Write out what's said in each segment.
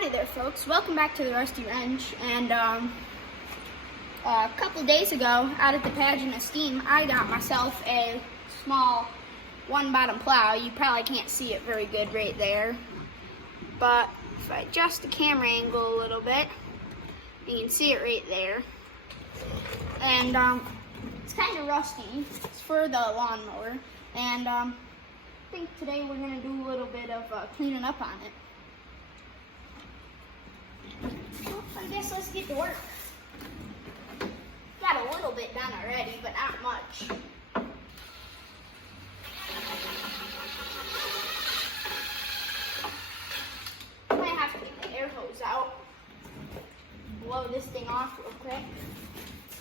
Howdy there, folks. Welcome back to the Rusty Wrench. And a couple days ago, out at the Pageant of Steam, I got myself a small one-bottom plow. You probably can't see it very good right there, but if I adjust the camera angle a little bit, you can see it right there. And it's kind of rusty. It's for the lawnmower, and I think today we're going to do a little bit of cleaning up on it. Well, I guess let's get to work. Got a little bit done already, but not much. I might have to get the air hose out. Blow this thing off real quick.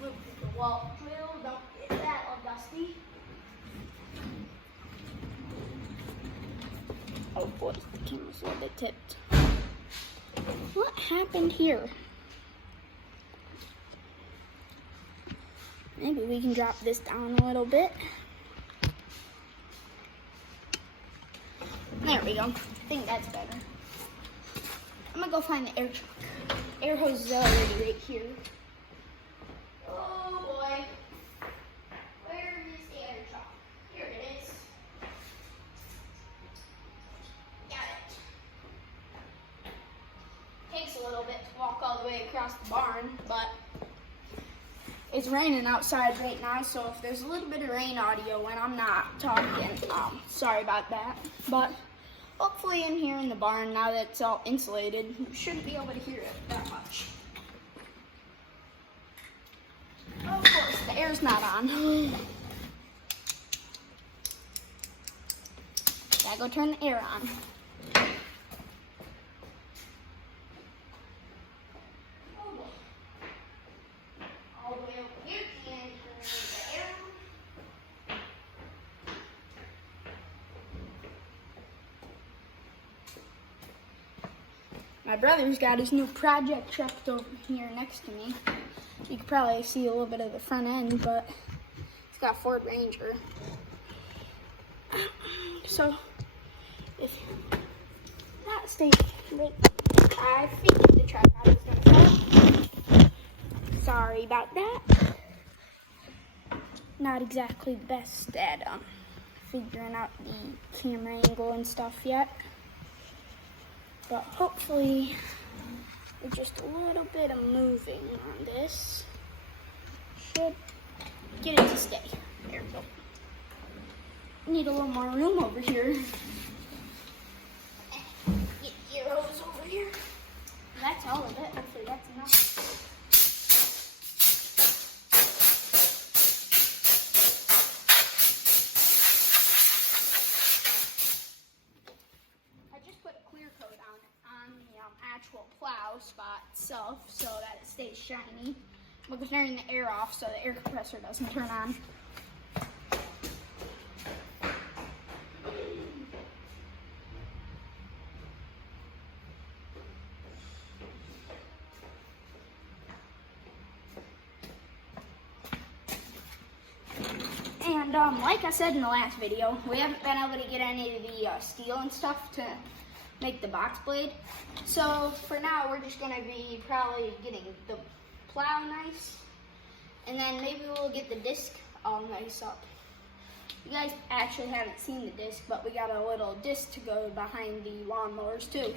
Look at the wall drill. Don't get that all dusty. Oh boy, the camera's a little bit tipped. What happened here? Maybe we can drop this down a little bit. There we go. I think that's better. I'm gonna go find the air truck. Air hose is already right here. Oh boy. Where is the air truck? Here it is. Got it. Takes a little bit to walk all the way across the barn, but it's raining outside right now, so if there's a little bit of rain audio when I'm not talking, sorry about that. But hopefully in here in the barn, now that it's all insulated, you shouldn't be able to hear it that much. Of course, the air's not on. Gotta go turn the air on. All the way over here and turn the air on. My brother's got his new project truck over here next to me. You can probably see a little bit of the front end, but it's got Ford Ranger. So, if that stays right, I think the tripod is going to fall. Sorry about that. Not exactly the best at figuring out the camera angle and stuff yet. But hopefully, with just a little bit of moving on this, should get it to stay. There we go. Need a little more room over here. Get your hose over here. That's all of it. Hopefully that's enough. Actual plow spot itself so that it stays shiny. We'll go turn the air off so the air compressor doesn't turn on. And like I said in the last video, we haven't been able to get any of the steel and stuff to make the box blade. So for now, we're just gonna be probably getting the plow nice, and then maybe we'll get the disc all nice up. You guys actually haven't seen the disc, but we got a little disc to go behind the lawnmowers too.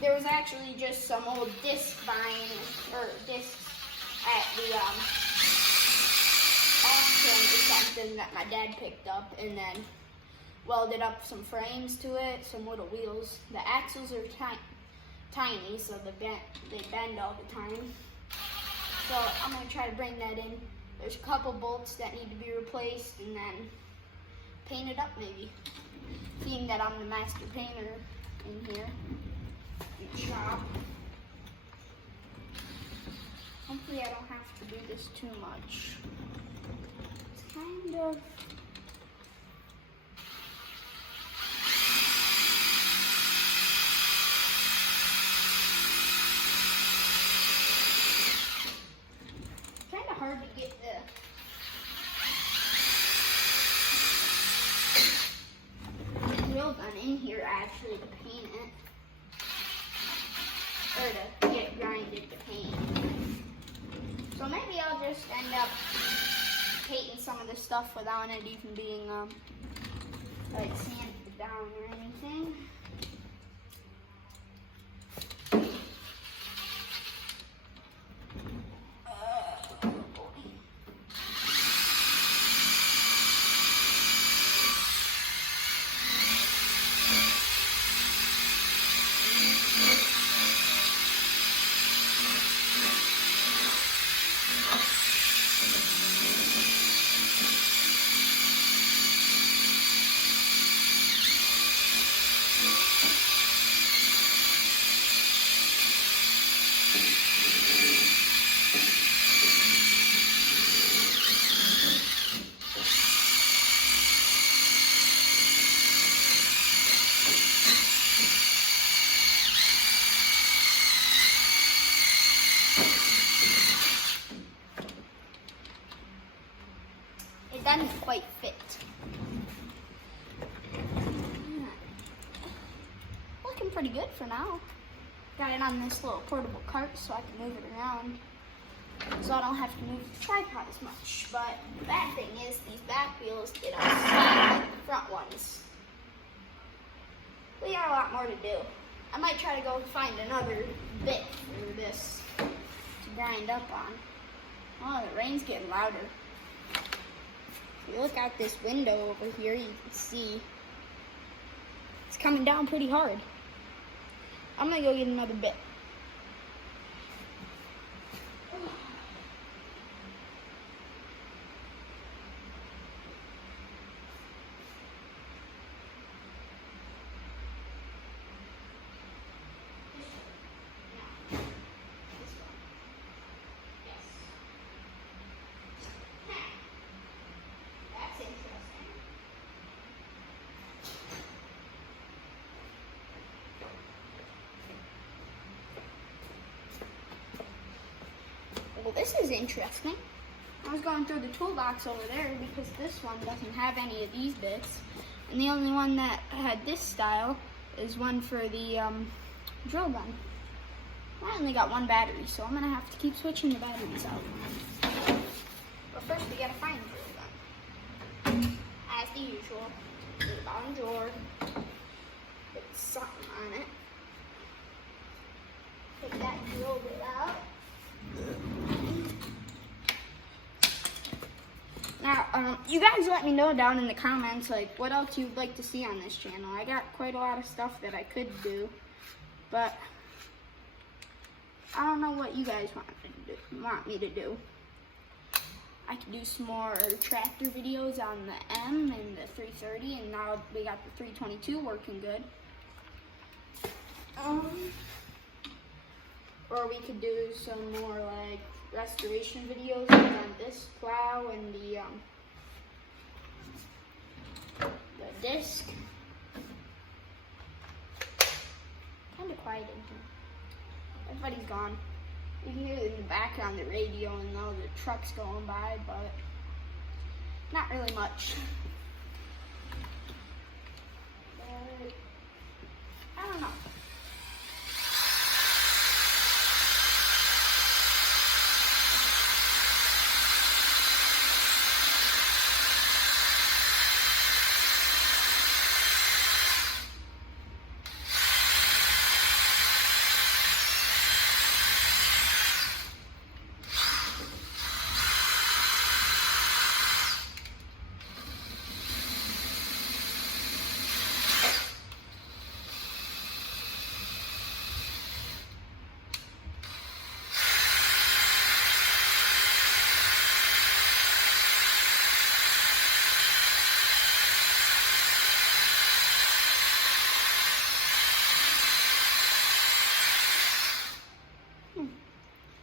There was actually just some old discs at the auction or something that my dad picked up, and then welded up some frames to it, some little wheels. The axles are tiny, so they bend all the time. So I'm gonna try to bring that in. There's a couple bolts that need to be replaced, and then paint it up maybe. Being that I'm the master painter in here in the shop. Hopefully I don't have to do this too much. It's kind of hard to get the in here actually to paint it. Or to get it grinded to paint. So maybe I'll just end up painting some of this stuff without it even being like sanded down or anything. It doesn't quite fit. Looking pretty good for now. Got it on this little portable cart so I can move it around. So I don't have to move the tripod as much. But the bad thing is these back wheels, they don't slide like the front ones. We got a lot more to do. I might try to go find another bit for this to grind up on. Oh, the rain's getting louder. If you look out this window over here, you can see it's coming down pretty hard. I'm gonna go get another bit. Well, this is interesting. I was going through the toolbox over there because this one doesn't have any of these bits. And the only one that had this style is one for the drill gun. I only got one battery, so I'm gonna have to keep switching the batteries out. But first we gotta find the drill gun. As the usual, in the bottom drawer, put something on it. Take that drill bit out. Now, you guys let me know down in the comments, like, what else you'd like to see on this channel. I got quite a lot of stuff that I could do, but I don't know what you guys want me to do. I could do some more tractor videos on the M and the 330, and now we got the 322 working good. Or we could do some more like restoration videos on this plow and the disc. Kind of quiet in here. Everybody's gone. You can hear in the background the radio and all the trucks going by, but not really much. But I don't know.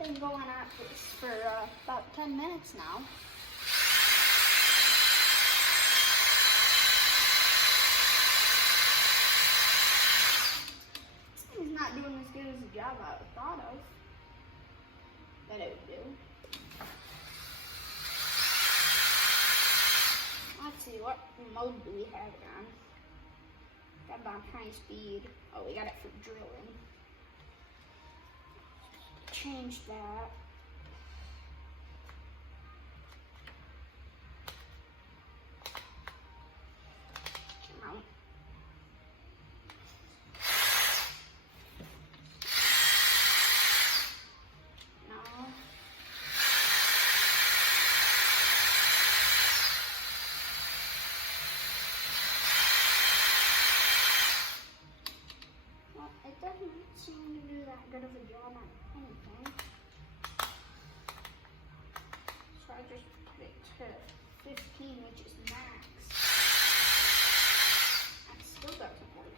Been going at this for about 10 minutes now. This thing's not doing as good as a job I thought of that it would do. Let's see, what mode do we have it on? Got about on high speed. Oh, we got it for drilling. Change that. Mount. No. Well, it doesn't seem to do that good of a job on anything. So I just put it to 15, which is max. That still doesn't work.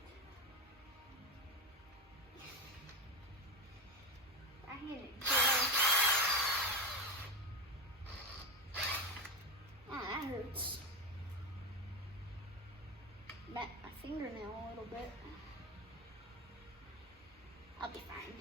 I hit it good. Oh, that hurts. Bent my fingernail a little bit. I'll be fine.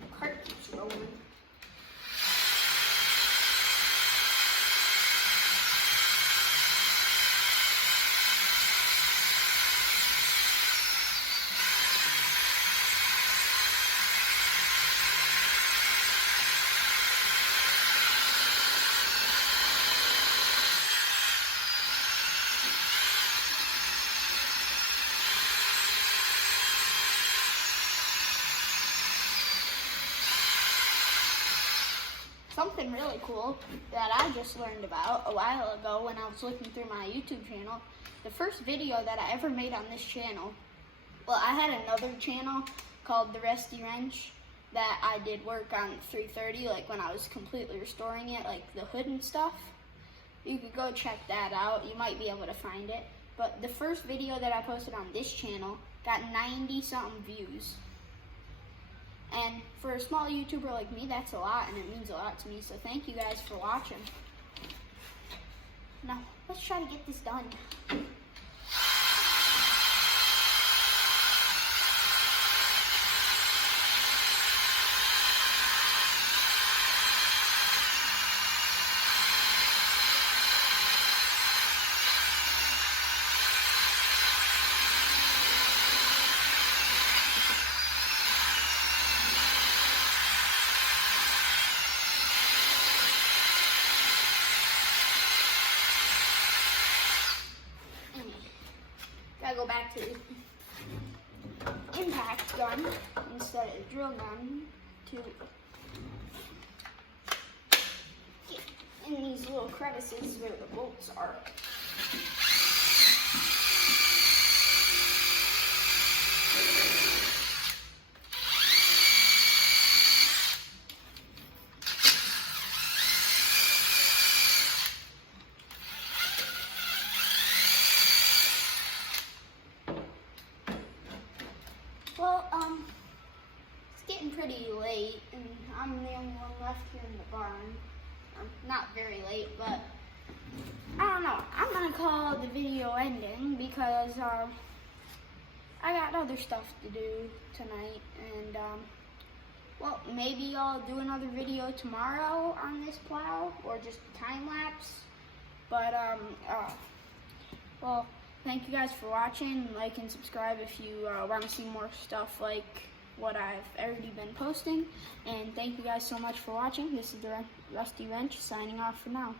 The cart keeps rolling. Something really cool that I just learned about a while ago when I was looking through my YouTube channel. The first video that I ever made on this channel, well, I had another channel called The Rusty Wrench that I did work on 330, like when I was completely restoring it, like the hood and stuff. You could go check that out. You might be able to find it. But the first video that I posted on this channel got 90-something views. And for a small YouTuber like me, that's a lot, and it means a lot to me. So thank you guys for watching. Now, let's try to get this done. Gotta go back to the impact gun instead of drill gun to get in these little crevices where the bolts are. Well, it's getting pretty late, and I'm the only one left here in the barn. Not very late, but I don't know. I'm gonna call the video ending because I got other stuff to do tonight, and well, maybe I'll do another video tomorrow on this plow, or just time lapse. But well, thank you guys for watching. Like and subscribe if you want to see more stuff like what I've already been posting. And thank you guys so much for watching. This is the Rusty Wrench signing off for now.